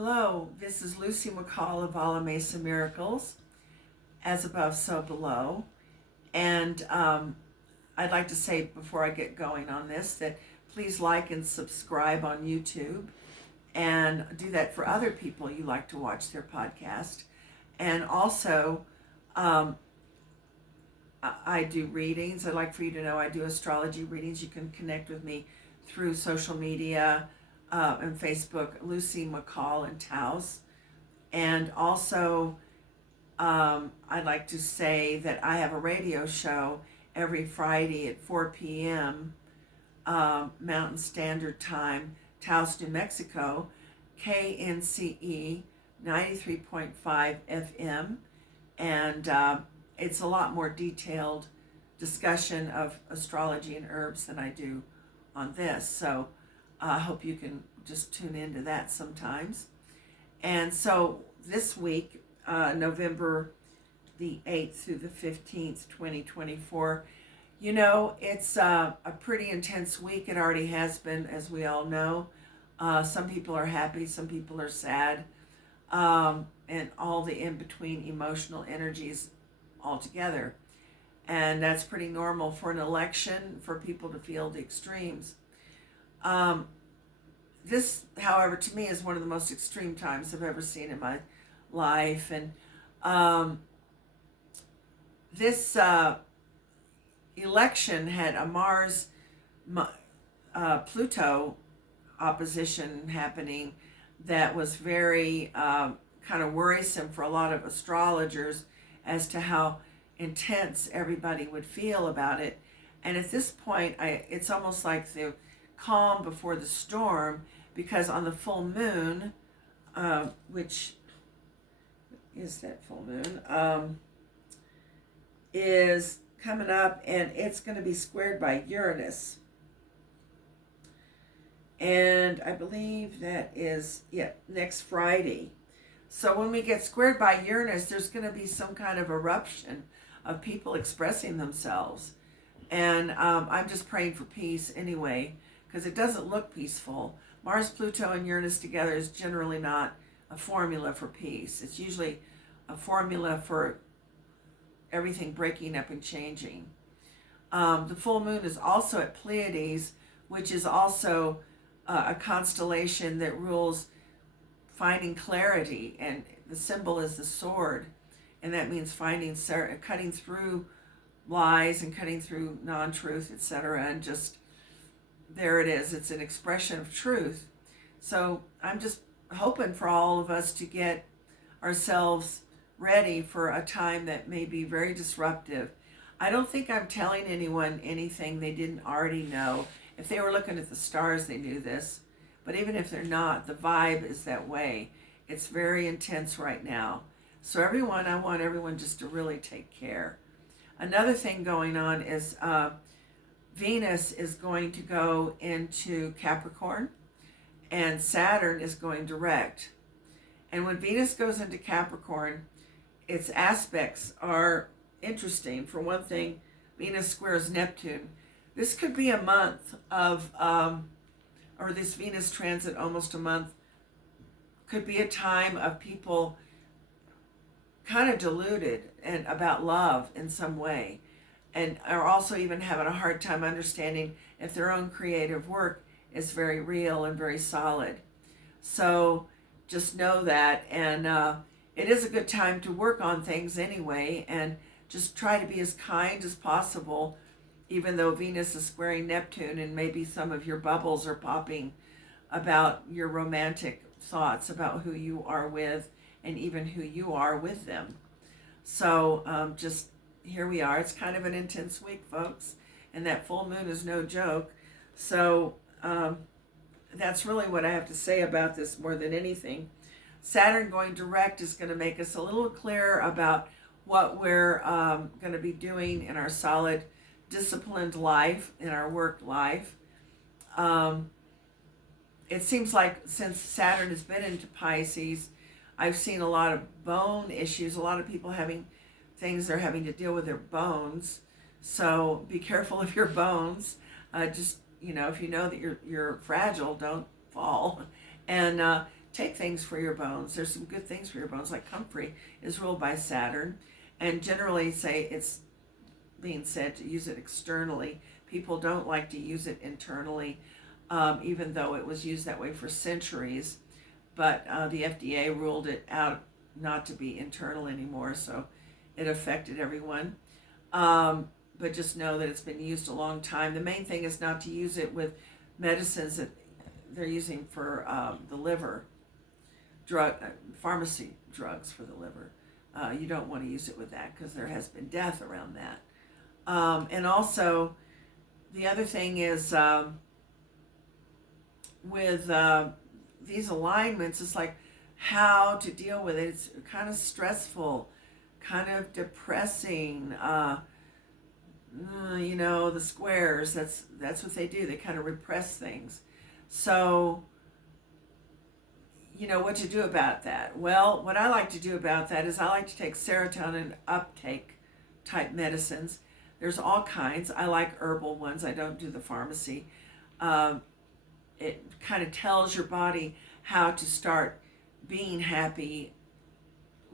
Hello, this is Lucy McCall of Alla Mesa Miracles, as above, so below. And I'd like to say before I get going on this that please like and subscribe on YouTube and do that for other people you like to watch their podcast. And also, um, I do readings. I'd like for you to know I do astrology readings. You can connect with me through social media and Facebook, Lucy McCall and Taos. And also, I'd like to say that I have a radio show every Friday at 4 p.m. Mountain Standard Time, Taos, New Mexico, KNCE 93.5 FM. And it's a lot more detailed discussion of astrology and herbs than I do on this. So I hope you can just tune into that sometimes. And so this week, November the 8th through the 15th, 2024, it's a pretty intense week. It already has been, as we all know. Some people are happy, some people are sad, and all the in-between emotional energies altogether. And that's pretty normal for an election, for people to feel the extremes. This, however, to me is one of the most extreme times I've ever seen in my life. And this election had a Mars Pluto opposition happening that was very kind of worrisome for a lot of astrologers as to how intense everybody would feel about it. And at this point, it's almost like the calm before the storm, because on the full moon, which is that full moon, is coming up, and it's going to be squared by Uranus. And I believe that is, next Friday. So when we get squared by Uranus, there's going to be some kind of eruption of people expressing themselves. And I'm just praying for peace anyway, because it doesn't look peaceful. Mars, Pluto, and Uranus together is generally not a formula for peace. It's usually a formula for everything breaking up and changing. The full moon is also at Pleiades, which is also a constellation that rules finding clarity, and the symbol is the sword, and that means cutting through lies and cutting through non-truth, etc. And just there it is. It's an expression of truth. So I'm just hoping for all of us to get ourselves ready for a time that may be very disruptive. I don't think I'm telling anyone anything they didn't already know. If they were looking at the stars, they knew this. But even if they're not, the vibe is that way. It's very intense right now. So I want everyone just to really take care. Another thing going on is Venus is going to go into Capricorn, and Saturn is going direct. And when Venus goes into Capricorn, its aspects are interesting. For one thing, Venus squares Neptune. This could be a month of, or this Venus transit, almost a month, could be a time of people kind of deluded and about love in some way, and are also even having a hard time understanding if their own creative work is very real and very solid. So just know that, and it is a good time to work on things anyway, and just try to be as kind as possible, even though Venus is squaring Neptune, and maybe some of your bubbles are popping about your romantic thoughts about who you are with, and even who you are with them. So just here we are. It's kind of an intense week, folks, and that full moon is no joke. So that's really what I have to say about this more than anything. Saturn going direct is going to make us a little clearer about what we're going to be doing in our solid, disciplined life, in our work life. It seems like since Saturn has been into Pisces, I've seen a lot of bone issues, a lot of people having things they're having to deal with their bones. So be careful of your bones. Just, if you know that you're fragile, don't fall. And take things for your bones. There's some good things for your bones, like comfrey is ruled by Saturn, and generally say it's being said to use it externally. People don't like to use it internally, even though it was used that way for centuries. But the FDA ruled it out not to be internal anymore, so it affected everyone. But just know that it's been used a long time. The main thing is not to use it with medicines that they're using for the liver, pharmacy drugs for the liver. You don't want to use it with that because there has been death around that. And also, the other thing is with these alignments, it's like how to deal with it. It's kind of stressful, kind of depressing. The squares, that's what they do. They kind of repress things. So, what to do about that? Well, what I like to do about that is I like to take serotonin uptake type medicines. There's all kinds. I like herbal ones. I don't do the pharmacy. It kind of tells your body how to start being happy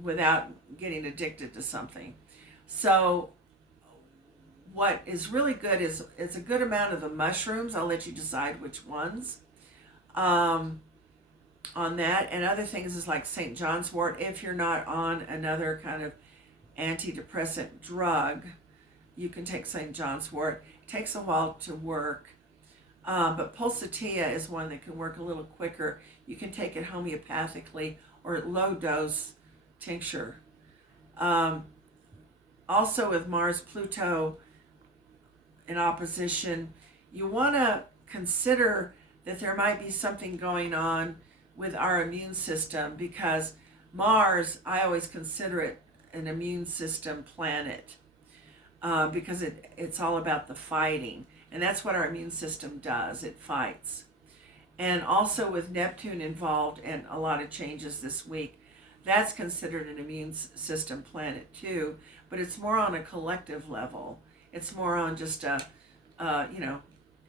without getting addicted to something. So what is really good is it's a good amount of the mushrooms. I'll let you decide which ones on that. And other things is like St. John's wort. If you're not on another kind of antidepressant drug, you can take St. John's wort. It takes a while to work, but pulsatilla is one that can work a little quicker. You can take it homeopathically or low dose tincture. Also with Mars Pluto in opposition, you want to consider that there might be something going on with our immune system, because Mars, I always consider it an immune system planet, because it's all about the fighting, and that's what our immune system does. It fights. And also with Neptune involved and a lot of changes this week, that's considered an immune system planet too, but it's more on a collective level. It's more on just a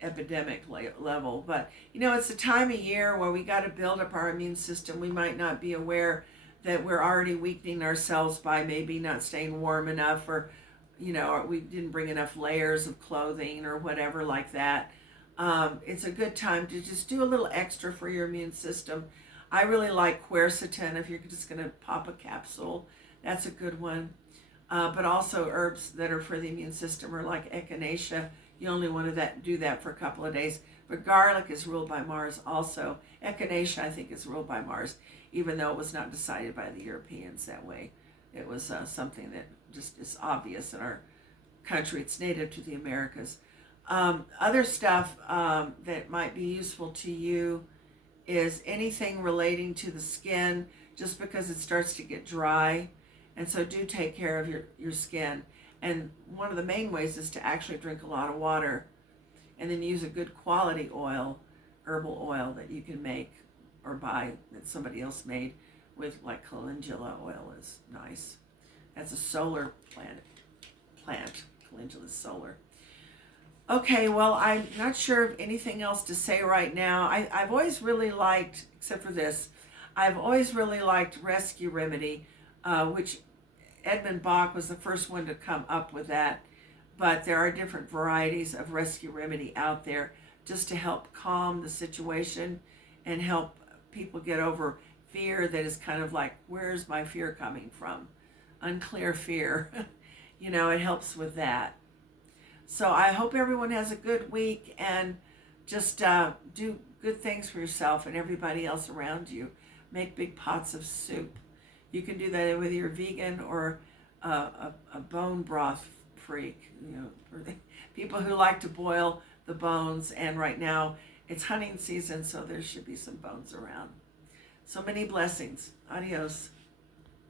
epidemic level. But it's a time of year where we got to build up our immune system. We might not be aware that we're already weakening ourselves by maybe not staying warm enough, or we didn't bring enough layers of clothing or whatever like that. It's a good time to just do a little extra for your immune system. I really like quercetin. If you're just going to pop a capsule, that's a good one. But also herbs that are for the immune system are like echinacea. You only want to do that for a couple of days. But garlic is ruled by Mars also. Echinacea, I think, is ruled by Mars, even though it was not decided by the Europeans that way. It was something that just is obvious in our country. It's native to the Americas. Other stuff that might be useful to you is anything relating to the skin, just because it starts to get dry. And so do take care of your skin. And one of the main ways is to actually drink a lot of water, and then use a good quality oil, herbal oil that you can make or buy that somebody else made with, like calendula oil is nice. That's a solar plant. Calendula is solar. Okay, well, I'm not sure of anything else to say right now. I've always really liked, except for this, I've always really liked Rescue Remedy, which Edmund Bach was the first one to come up with that. But there are different varieties of Rescue Remedy out there just to help calm the situation and help people get over fear that is kind of like, where's my fear coming from? Unclear fear. It helps with that. So I hope everyone has a good week, and just do good things for yourself and everybody else around you. Make big pots of soup. You can do that whether you're vegan or a bone broth freak. For people who like to boil the bones, and right now it's hunting season, so there should be some bones around. So many blessings. Adios.